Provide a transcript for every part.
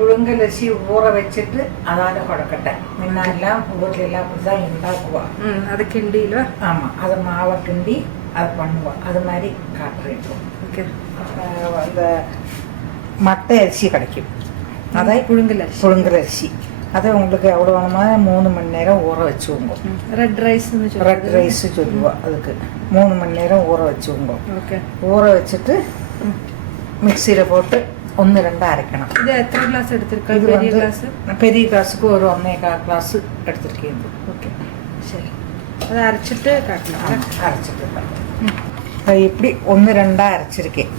புழுங்கலரிசி ஊற வச்சுட்டு அதால கொழக்கட்டை முன்னெல்லாம் ஊர்லாம் அப்படிதான் உண்டாக்குவா. அது கிண்டியில் ஆமாம், அதை மாவை கிண்டி அதை பண்ணுவோம். அது மாதிரி காட்டுறேன். ஓகே. அந்த மட்டை அரிசி கிடைக்கும், அதாவது புழுங்கலரிசி. அதை உங்களுக்கு எவ்வளோ வேணுமா 3 மணி நேரம் ஊற வச்சுவோங்க. ரெட் ரைஸ் சொல்லுவோம். அதுக்கு 3 மணி நேரம் ஊற வச்சுவோங்க. ஓகே. ஊற வச்சுட்டு மிக்சியில் போட்டு 1-2 அரைக்கணும். இது எத்தனை கிளாஸ் எடுத்திருக்கேன்? இது வந்து பெரிய கிளாஸுக்கு ஒரு 1.25 கிளாஸ் எடுத்துருக்கேன். ஓகே, சரி. அதை அரைச்சிட்டு காட்டலாம். அரைச்சிட்டு இப்படி 1-2 அரைச்சிருக்கேன்.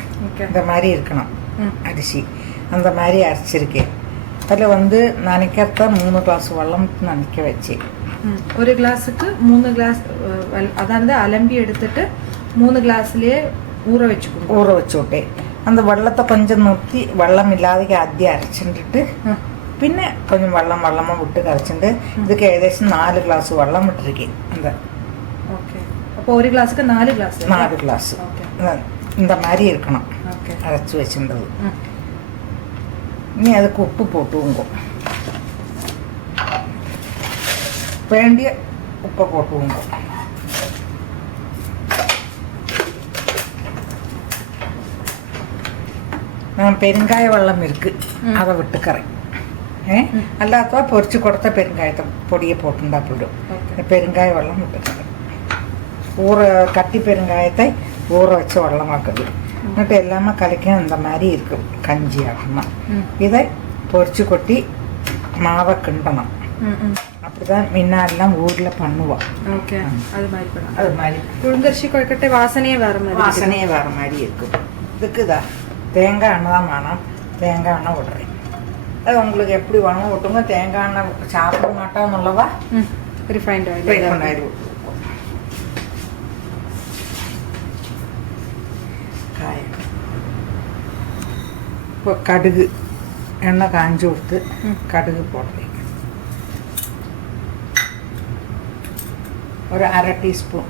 இந்த மாதிரி இருக்கணும் அரிசி. அந்த மாதிரி அரைச்சிருக்கேன். அதில் வந்து நினைக்கிறத 3 கிளாஸ் வெள்ளம் நினைக்க வச்சேன். ஒரு கிளாஸுக்கு 3 கிளாஸ், அதாவது அலம்பி எடுத்துட்டு 3 கிளாஸ்லேயே ஊற வச்சுவிட்டேன். அந்த வெள்ளத்தை கொஞ்சம் நிறுத்தி வெள்ளம் இல்லாத ஆദ്യം அரைச்சிட்டு പിന്നെ கொஞ்சம் வெள்ளமாக விட்டு கரைச்சிட்டு இதுக்கு ஏകദേശം 4 கிளாஸ் வெள்ளம் விட்டுருக்கேன். அந்த ஓகே. அப்போ ஒரு கிளாஸுக்கு 4 கிளாஸ் இந்த மாதிரி இருக்கணும் அரைச்சி வச்சுருந்தது. இனி அதுக்கு உப்பு போட்டுவோங்க. வேண்டிய உப்பை போட்டுவோங்க. பெருங்காய வெள்ளம் இருக்குது, அதை விட்டுக்கறேன். அல்லாத்தவா பொரிச்சு கொடுத்த பெருங்காயத்தை பொடியை போட்டுண்டா போயிடும். பெருங்காய வெள்ளம் விட்டுக்கறேன். கட்டி பெருங்காயத்தை ஊற வச்சு வெள்ளமாக்குது. എന്നിട്ട് எல்லாமே கலக்க இந்த மாதிரி இருக்கும் கஞ்சி ஆகணும். இதை பொரிச்சு கொட்டி மாவை கிண்டணும். அப்படிதான் முன்னெல்லாம் ஊரில் பண்ணுவோம். அது மாதிரி புழுங்கரிசி கொழுக்கட்டை வாசனையே வேற மாதிரி இருக்கும். இதுக்குதா தேங்காய் எண்ணெய் தான் வேணும். தேங்காய் எண்ணெய் விடுறேன். அது உங்களுக்கு எப்படி வேணும் விட்டுங்க. தேங்காய் எண்ணெய் சாப்பிட மாட்டோம்னுள்ளவா ரிஃபைண்ட் ஆயில் இப்போ கடுகு எண்ணெய் காஞ்சி கொடுத்து கடுகு போடுறேன். ஒரு 1/2 டீஸ்பூன்.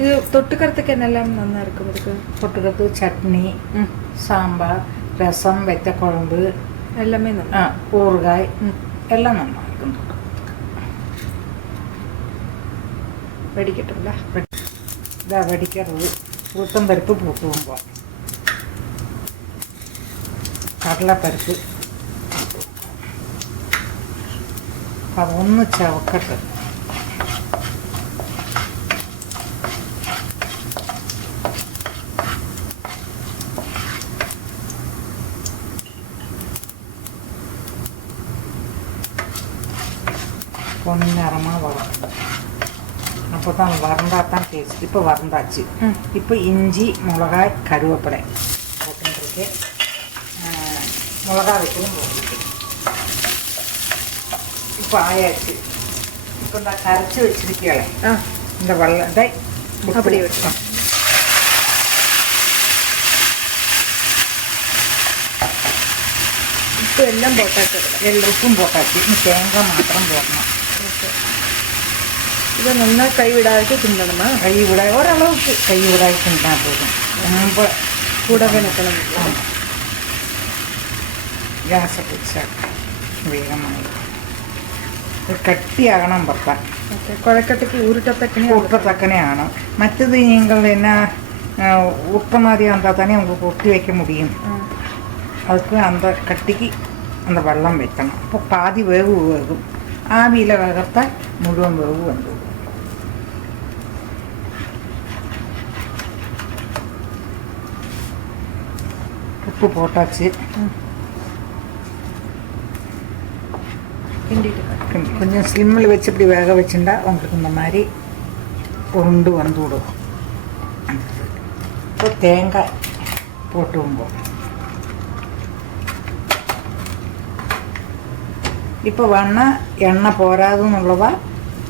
இது தொட்டுக்கிறதுக்கு என்னெல்லாம் நல்லா இருக்கும்? இதுக்கு தொட்டுக்கிறதுக்கு சட்னி, சாம்பார், ரசம், வெத்த குழம்பு எல்லாமே நல்லா, ஊறுகாய் எல்லாம் நல்லா இருக்கும். வெடிக்கட்டுங்களா? இதாக வெடிக்கிறது. உளுத்தம்பருப்பு போட்டுவோங்க. கடலைப்பருப்பு அது ஒன்று சவக்கட்டு. பொன்னிறமாக வளரணும். அப்போ தான் வறந்தா தான் டேஸ்ட். இப்போ வறந்தாச்சு. இப்போ இஞ்சி, மிளகாய், கருவேப்பிலை போட்டுருக்கேன். மிளகா வைக்கணும் போட்டுருக்கேன். இப்போ ஆயாச்சு. இப்போ இந்த கரைச்சி வச்சிருக்கேன் இந்த வெள்ளத்தை அப்படி வச்சோம். உப்பு எல்லாம் போட்டாச்சு. உப்பும் போட்டாச்சு. இன்னும் தேங்காய் மாத்திரம் போடணும். இதை நல்லா கைவிடாது கிண்டணுமா? ஓரளவுக்கு கைவிடாது கிண்டா போதும். ரொம்ப கூடவே நிற்கணும். ഗ്യാസ് പിടിച്ചാൽ വേഗമായി കട്ടിയാകണം പത്താൻ. കുഴക്കട്ടയ്ക്ക് ഉരുട്ടത്തക്കനെയാണ്. മറ്റത് നിങ്ങൾ എന്നാ உருட்ட மாதிரி இருந்தால் தானே உங்களுக்கு ஒட்டி வைக்க முடியும். அதுக்கு அந்த கட்டிக்கு அந்த வெள்ளம் வைக்கணும். அப்போ பாதி வேவு வேகும். ஆவியில் வேகத்தால் முழுவன் வேவு வந்துடும். உப்பு போட்டாச்சு. கொஞ்சம் ஸ்லிம்மில் வச்சு இப்படி வேக வச்சுட்டா உங்களுக்கு இந்த மாதிரி உருண்டு வந்து விடும். இப்போ தேங்காய் போட்டுவோங்க. இப்போ வேணால் எண்ணெய் போராதுன்னுள்ளவா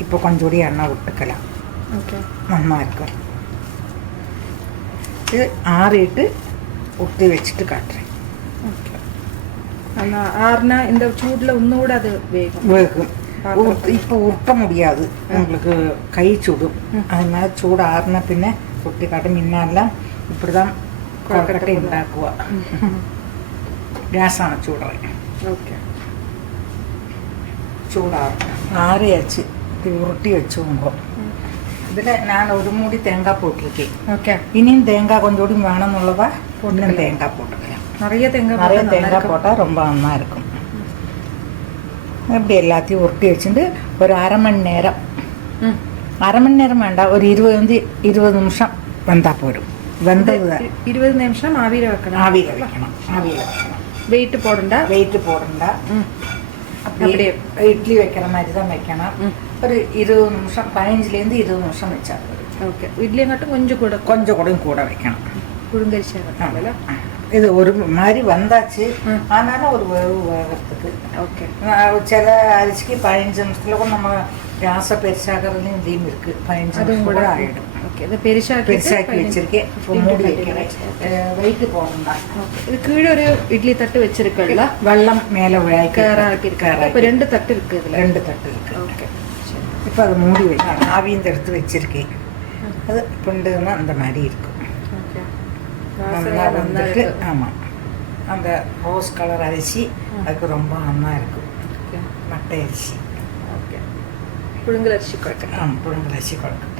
இப்போ கொஞ்சம் கூடி எண்ணெய் விட்டுக்கலாம். நல்லா இருக்கும். இது ஆறிட்டு ஊற்றி வச்சுட்டு காட்டுறேன். ஆறுனா இந்த சூடில் இன்னும் கூட அது வேகும். இப்போ உருட்ட முடியாது, உங்களுக்கு கை சுடும். அதனால சூடு ஆறுன பின்ன குட்டி காட்டு. முன்னெல்லாம் இப்படி தான் கொழுக்கட்டை உண்டாக்குவா. ഗ്യാസ് അണച്ചു വിടറേൻ. ഓക്കെ. ചൂടാറും ആറി അരച്ച് ഉരുട്ടി വെച്ച് പോകുമ്പോൾ ഇതിൽ ഞാൻ ഒരു മൂടി തേങ്ങ പോട്ടിരിക്കേ. ഓക്കെ. ഇനിയും തേങ്ങ കൊഞ്ചൂടി വേണമെന്നുള്ളതാ ഒന്നും തേങ്ങ പോட்டுக்கலாம். நிறைய தேங்காய் போட்டால் ரொம்ப நல்லா இருக்கும். இப்படி எல்லாத்தையும் உருட்டி வச்சுட்டு ஒரு அரை மணி நேரம் வேண்டாம், ஒரு 20 நிமிஷம் வெந்தால் போயிடும். வெந்தது 20 நிமிஷம் ஆவியில் வைக்கணும். வெயிட் போடண்டா. அப்படியே இட்லி வைக்கிற மாதிரி தான் வைக்கணும். ஒரு 20 நிமிஷம் 15லேருந்து 20 நிமிஷம் வச்சா போதும். ஓகே. இட்லி மட்டும் கொஞ்சம் கூட வைக்கணும். புழுங்கரிசி வைக்கல. இது ஒரு மாதிரி வந்தாச்சு. ஆனாலும் ஒரு வேகிறதுக்கு ஓகே. சில அரிசிக்கு 15 நிமிஷத்துல கூட நம்ம கேஸை பெருசாகிறதுலையும் இதையும் இருக்கு. 15 நிமிஷம் கூட ஆகிடும். ஓகே. இது பெருசாக்கி வச்சிருக்கேன். இப்போ மூடி வைக்கிறேன். வெயிட் போடணும்டா. இது கீழே ஒரு இட்லி தட்டு வச்சிருக்கல, வெள்ளம் மேலே விழாக்கிருக்காரு. இப்போ 2 தட்டு இருக்கு. இதில் 2 தட்டு இருக்கு. ஓகே. இப்போ அதை மூடி வைக்கலாம். ஆவியும் எடுத்து வச்சிருக்கேன். அது பிண்டுன்னா அந்த மாதிரி இருக்கும். நல்லா வந்துட்டு ஆமாம், அந்த ரோஸ் கலர் அரிசி அதுக்கு ரொம்ப நல்லா இருக்கும். மட்டை அரிசி. ஓகே. புழுங்கல் அரிசி குழக்கட்டை. புழுங்கல் அரிசி குழக்கட்டை.